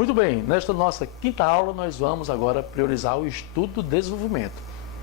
Muito bem, nesta nossa quinta aula nós vamos agora priorizar o estudo do desenvolvimento.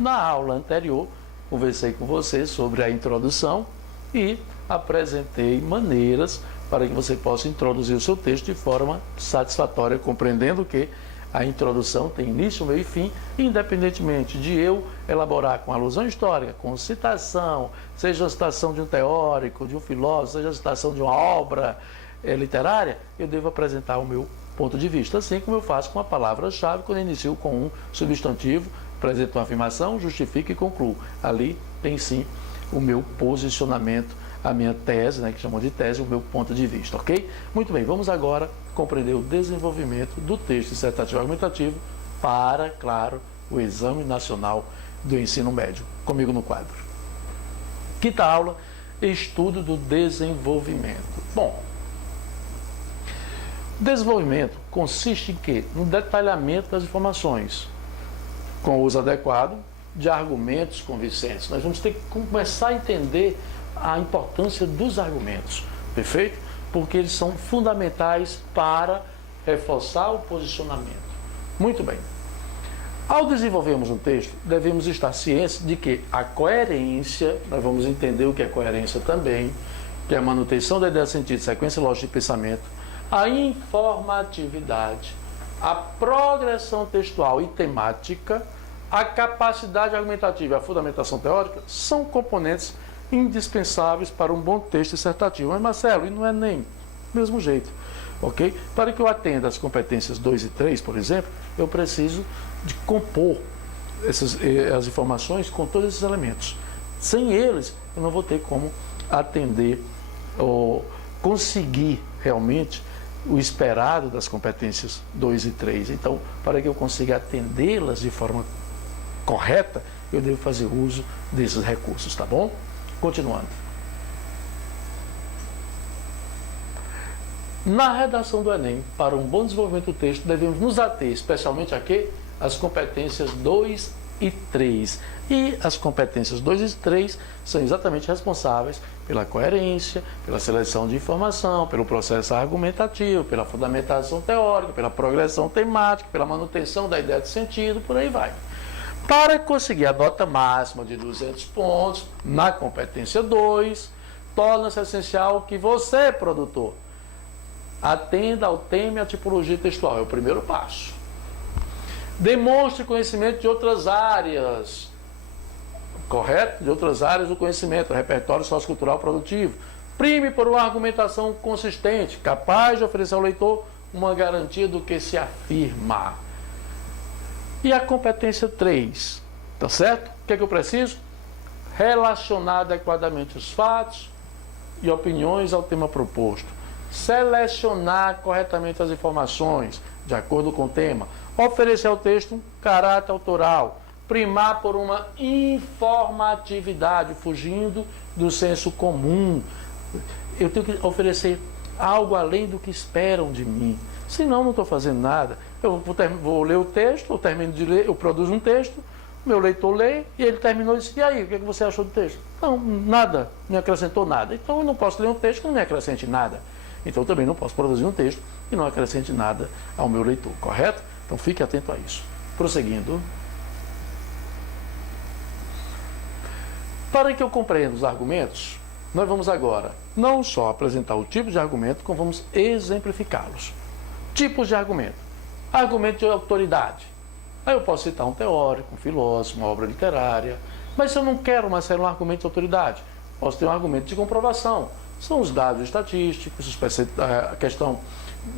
Na aula anterior, conversei com você sobre a introdução e apresentei maneiras para que você possa introduzir o seu texto de forma satisfatória, compreendendo que a introdução tem início, meio e fim, independentemente de eu elaborar com alusão histórica, com citação, seja a citação de um teórico, de um filósofo, seja a citação de uma obra literária, eu devo apresentar o meu ponto de vista, assim como eu faço com a palavra-chave quando eu inicio com um substantivo, apresento uma afirmação, justifico e concluo. Ali tem sim o meu posicionamento, a minha tese, que chamam de tese, o meu ponto de vista, ok? Muito bem, vamos agora compreender o desenvolvimento do texto dissertativo argumentativo para, claro, o Exame Nacional do Ensino Médio. Comigo no quadro. Quinta aula, estudo do desenvolvimento. Bom, desenvolvimento consiste em quê? No detalhamento das informações, com o uso adequado de argumentos convincentes. Nós vamos ter que começar a entender a importância dos argumentos, perfeito? Porque eles são fundamentais para reforçar o posicionamento. Muito bem. Ao desenvolvermos um texto, devemos estar cientes de que a coerência, nós vamos entender o que é coerência também, que é a manutenção da ideia de sentido, sequência lógica de pensamento, a informatividade, a progressão textual e temática, a capacidade argumentativa e a fundamentação teórica são componentes indispensáveis para um bom texto dissertativo. Mas, Marcelo, e não é nem do mesmo jeito, ok? Para que eu atenda às competências 2 e 3, por exemplo, eu preciso de compor as informações com todos esses elementos. Sem eles, eu não vou ter como atender ou conseguir realmente o esperado das competências 2 e 3. Então, para que eu consiga atendê-las de forma correta, eu devo fazer uso desses recursos, tá bom? Continuando. Na redação do Enem, para um bom desenvolvimento do texto, devemos nos ater especialmente a quê? As competências 2 e 3. E as competências 2 e 3 são exatamente responsáveis pela coerência, pela seleção de informação, pelo processo argumentativo, pela fundamentação teórica, pela progressão temática, pela manutenção da ideia de sentido, por aí vai. Para conseguir a nota máxima de 200 pontos na competência 2, torna-se essencial que você, produtor, atenda ao tema e à tipologia textual. É o primeiro passo. Demonstre conhecimento de outras áreas, correto? De outras áreas do conhecimento, repertório sociocultural produtivo. Prime por uma argumentação consistente, capaz de oferecer ao leitor uma garantia do que se afirma. E a competência 3, tá certo? O que é que eu preciso? Relacionar adequadamente os fatos e opiniões ao tema proposto. Selecionar corretamente as informações, de acordo com o tema. Oferecer ao texto um caráter autoral. Primar por uma informatividade, fugindo do senso comum. Eu tenho que oferecer algo além do que esperam de mim. Senão, não estou fazendo nada. Eu vou ler o texto, eu termino de ler, eu produzo um texto, meu leitor lê e ele terminou e disse: e aí, o que você achou do texto? Não, nada, não acrescentou nada. Então eu não posso ler um texto que não me acrescente nada. Então eu também não posso produzir um texto que não acrescente nada ao meu leitor, correto? Então fique atento a isso. Prosseguindo. Para que eu compreenda os argumentos, nós vamos agora não só apresentar o tipo de argumento, como vamos exemplificá-los. Tipos de argumento. Argumento de autoridade. Aí eu posso citar um teórico, um filósofo, uma obra literária. Mas se eu não quero mais ser um argumento de autoridade, posso ter um argumento de comprovação. São os dados estatísticos, a questão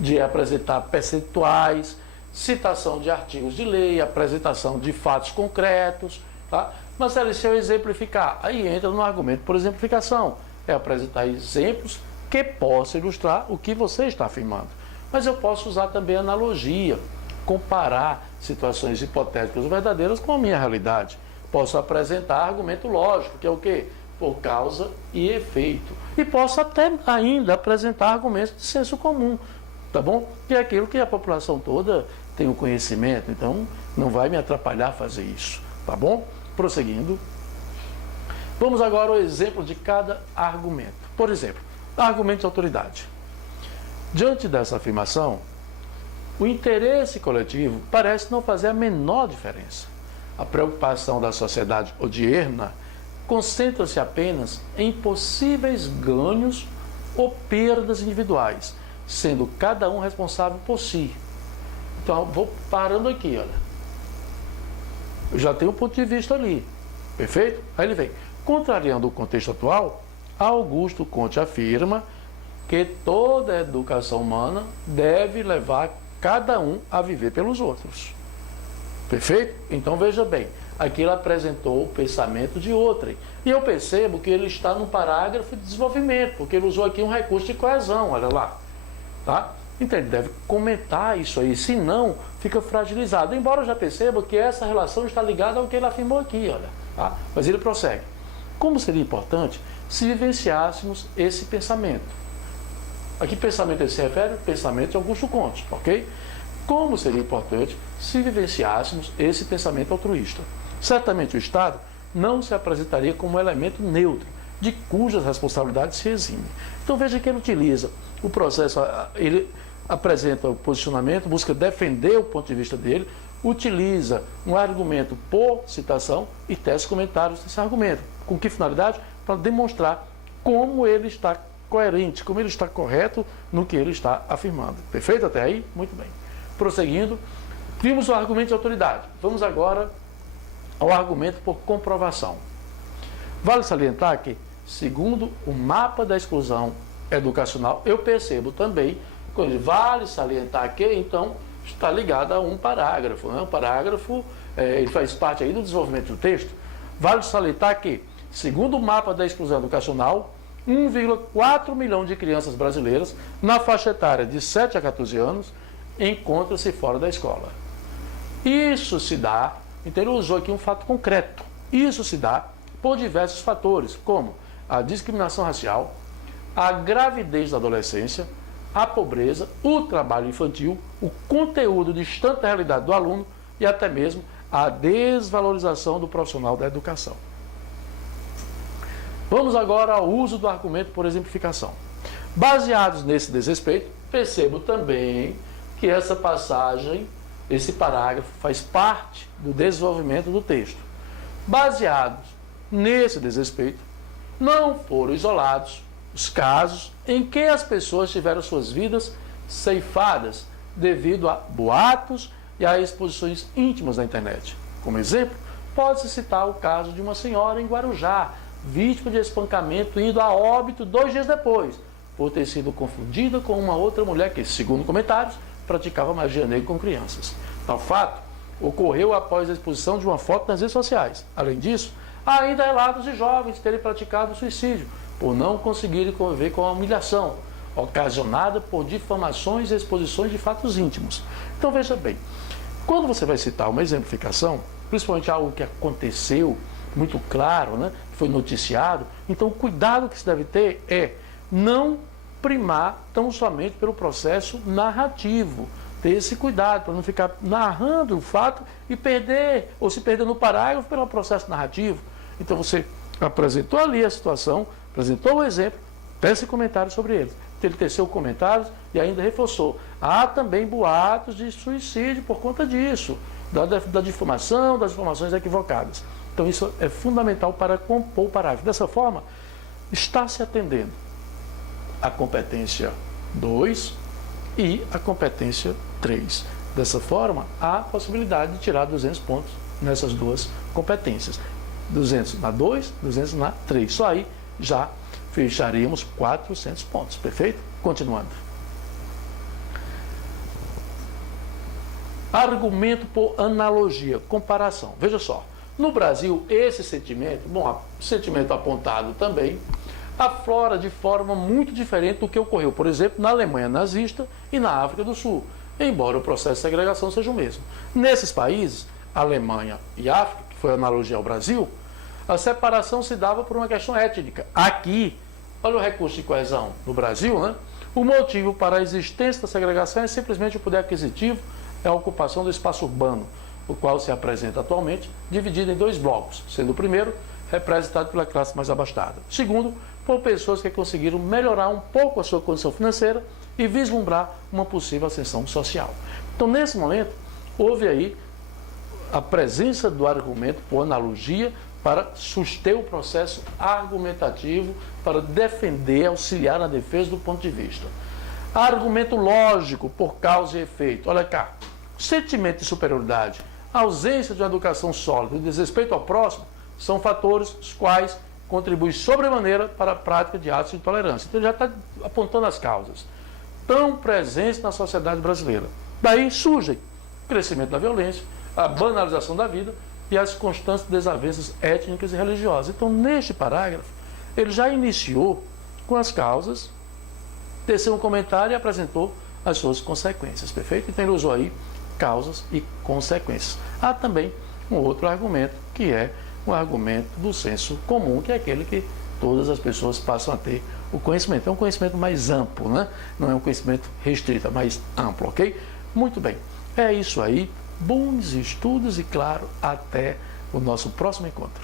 de apresentar percentuais, citação de artigos de lei, apresentação de fatos concretos. Tá? Mas se eu exemplificar, aí entra no argumento por exemplificação. É apresentar exemplos que possam ilustrar o que você está afirmando. Mas eu posso usar também analogia, comparar situações hipotéticas ou verdadeiras com a minha realidade. Posso apresentar argumento lógico, que é o quê? Por causa e efeito. E posso até ainda apresentar argumentos de senso comum, tá bom? Que é aquilo que a população toda tem o conhecimento, então não vai me atrapalhar fazer isso, tá bom? Prosseguindo. Vamos agora ao exemplo de cada argumento. Por exemplo, argumento de autoridade. Diante dessa afirmação, o interesse coletivo parece não fazer a menor diferença. A preocupação da sociedade odierna concentra-se apenas em possíveis ganhos ou perdas individuais, sendo cada um responsável por si. Então, vou parando aqui, olha. Eu já tenho um ponto de vista ali, perfeito? Aí ele vem. Contrariando o contexto atual, Augusto Comte afirma que toda a educação humana deve levar cada um a viver pelos outros. Perfeito? Então veja bem, aqui ele apresentou o pensamento de outrem. E eu percebo que ele está no parágrafo de desenvolvimento, porque ele usou aqui um recurso de coesão, olha lá. Tá? Então ele deve comentar isso aí, senão fica fragilizado. Embora eu já perceba que essa relação está ligada ao que ele afirmou aqui, olha. Tá? Mas ele prossegue. Como seria importante se vivenciássemos esse pensamento? A que pensamento ele se refere? Pensamento de Augusto Comte, ok? Como seria importante se vivenciássemos esse pensamento altruísta? Certamente o Estado não se apresentaria como um elemento neutro, de cujas responsabilidades se exime. Então veja que ele utiliza o processo, ele apresenta o posicionamento, busca defender o ponto de vista dele, utiliza um argumento por citação e tece comentários desse argumento. Com que finalidade? Para demonstrar como ele está coerente, como ele está correto no que ele está afirmando. Perfeito até aí? Muito bem. Prosseguindo, vimos o argumento de autoridade. Vamos agora ao argumento por comprovação. Vale salientar que, segundo o mapa da exclusão educacional, eu percebo também, quando vale salientar que, então, está ligado a um parágrafo. Né? Um parágrafo, ele faz parte aí do desenvolvimento do texto. Vale salientar que, segundo o mapa da exclusão educacional, 1,4 milhão de crianças brasileiras, na faixa etária de 7 a 14 anos, encontram-se fora da escola. Isso se dá, então ele usou aqui um fato concreto, isso se dá por diversos fatores, como a discriminação racial, a gravidez da adolescência, a pobreza, o trabalho infantil, o conteúdo distante da realidade do aluno e até mesmo a desvalorização do profissional da educação. Vamos agora ao uso do argumento por exemplificação. Baseados nesse desrespeito, percebo também que essa passagem, esse parágrafo, faz parte do desenvolvimento do texto. Baseados nesse desrespeito, não foram isolados os casos em que as pessoas tiveram suas vidas ceifadas devido a boatos e a exposições íntimas na internet. Como exemplo, pode-se citar o caso de uma senhora em Guarujá, vítima de espancamento indo a óbito 2 dias depois, por ter sido confundida com uma outra mulher que, segundo comentários, praticava magia negra com crianças. Tal fato ocorreu após a exposição de uma foto nas redes sociais. Além disso, há ainda relatos de jovens terem praticado suicídio por não conseguirem conviver com a humilhação ocasionada por difamações e exposições de fatos íntimos. Então veja bem, quando você vai citar uma exemplificação, principalmente algo que aconteceu, muito claro, né, foi noticiado, então o cuidado que se deve ter é não primar tão somente pelo processo narrativo, ter esse cuidado para não ficar narrando o fato e perder, ou se perder no parágrafo pelo processo narrativo. Então você apresentou ali a situação, apresentou o exemplo, peça comentários sobre ele. Ele teceu comentários e ainda reforçou. Há também boatos de suicídio por conta disso, da difamação, das informações equivocadas. Então isso é fundamental para compor o parágrafo. Dessa forma, está se atendendo a competência 2 e a competência 3. Dessa forma, há possibilidade de tirar 200 pontos nessas duas competências. 200 na 2, 200 na 3. Só aí já fecharíamos 400 pontos. Perfeito? Continuando. Argumento por analogia, comparação. Veja só. No Brasil, esse sentimento, o sentimento apontado também, aflora de forma muito diferente do que ocorreu, por exemplo, na Alemanha nazista e na África do Sul, embora o processo de segregação seja o mesmo. Nesses países, Alemanha e África, que foi a analogia ao Brasil, a separação se dava por uma questão étnica. Aqui, olha o recurso de coesão no Brasil, né? O motivo para a existência da segregação é simplesmente o poder aquisitivo, é a ocupação do espaço urbano, o qual se apresenta atualmente dividido em 2 blocos, sendo o primeiro representado pela classe mais abastada. Segundo, por pessoas que conseguiram melhorar um pouco a sua condição financeira e vislumbrar uma possível ascensão social. Então, nesse momento, houve aí a presença do argumento por analogia para suster o processo argumentativo, para defender, auxiliar na defesa do ponto de vista. Argumento lógico por causa e efeito. Olha cá, sentimento de superioridade, ausência de uma educação sólida e desrespeito ao próximo são fatores os quais contribuem sobremaneira para a prática de atos de intolerância. Então ele já está apontando as causas tão presentes na sociedade brasileira. Daí surgem o crescimento da violência, a banalização da vida e as constantes desavenças étnicas e religiosas. Então, neste parágrafo, ele já iniciou com as causas, teceu um comentário e apresentou as suas consequências, perfeito? Então, ele usou aí causas e consequências. Há também um outro argumento, que é o argumento do senso comum, que é aquele que todas as pessoas passam a ter o conhecimento. É um conhecimento mais amplo, né? Não é um conhecimento restrito, é mais amplo, ok? Muito bem, é isso aí. Bons estudos e, claro, até o nosso próximo encontro.